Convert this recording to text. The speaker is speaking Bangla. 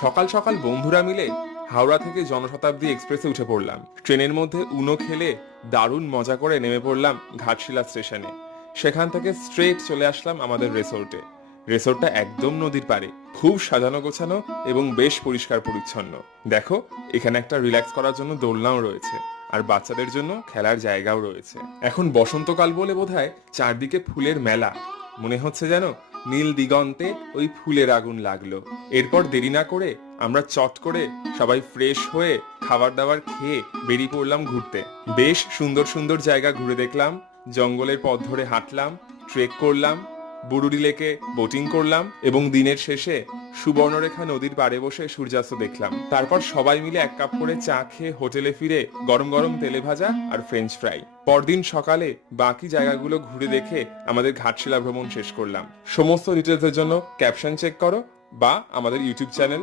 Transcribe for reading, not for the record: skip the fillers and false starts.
সকাল সকাল বন্ধুরা মিলে হাওড়া থেকে জনশতাব্দী এক্সপ্রেসে উঠে পড়লাম। ট্রেনের মধ্যে উনো খেলে দারুণ মজা করে নেমে পড়লাম ঘাটশিলা স্টেশনে। সেখান থেকে স্ট্রেট চলে আসলাম আমাদের রিসোর্টে। রিসোর্টটা একদম নদীর পাড়ে, খুব সাজানো গোছানো এবং বেশ পরিষ্কার পরিচ্ছন্ন। দেখো, এখানে একটা রিল্যাক্স করার জন্য দোলনাও রয়েছে, আর বাচ্চাদের জন্য খেলার জায়গাও রয়েছে। এখন বসন্তকাল বলে বোধহয় চারদিকে ফুলের মেলা। মনে হচ্ছে যেন নীল দিগন্তে ওই ফুলের আগুন লাগলো। এরপর দেরি না করে আমরা চট করে সবাই ফ্রেশ হয়ে খাবার দাবার খেয়ে বেরিয়ে পড়লাম ঘুরতে। বেশ সুন্দর সুন্দর জায়গা ঘুরে দেখলাম, জঙ্গলের পথ ধরে হাঁটলাম, ট্রেক করলাম, বুরুডি লেকে বোটিং করলাম এবং দিনের শেষে সুবর্ণরেখা নদীর পাড়ে বসে সূর্যাস্ত দেখলাম। তারপর সবাই মিলে এক কাপ করে চা খেয়ে হোটেলে ফিরে গরম গরম তেলে ভাজা আর ফ্রেঞ্চ ফ্রাই। পরদিন সকালে বাকি জায়গাগুলো ঘুরে দেখে আমাদের ঘাটশিলা ভ্রমণ শেষ করলাম। সমস্ত ডিটেলসের জন্য ক্যাপশন চেক করো বা আমাদের ইউটিউব চ্যানেল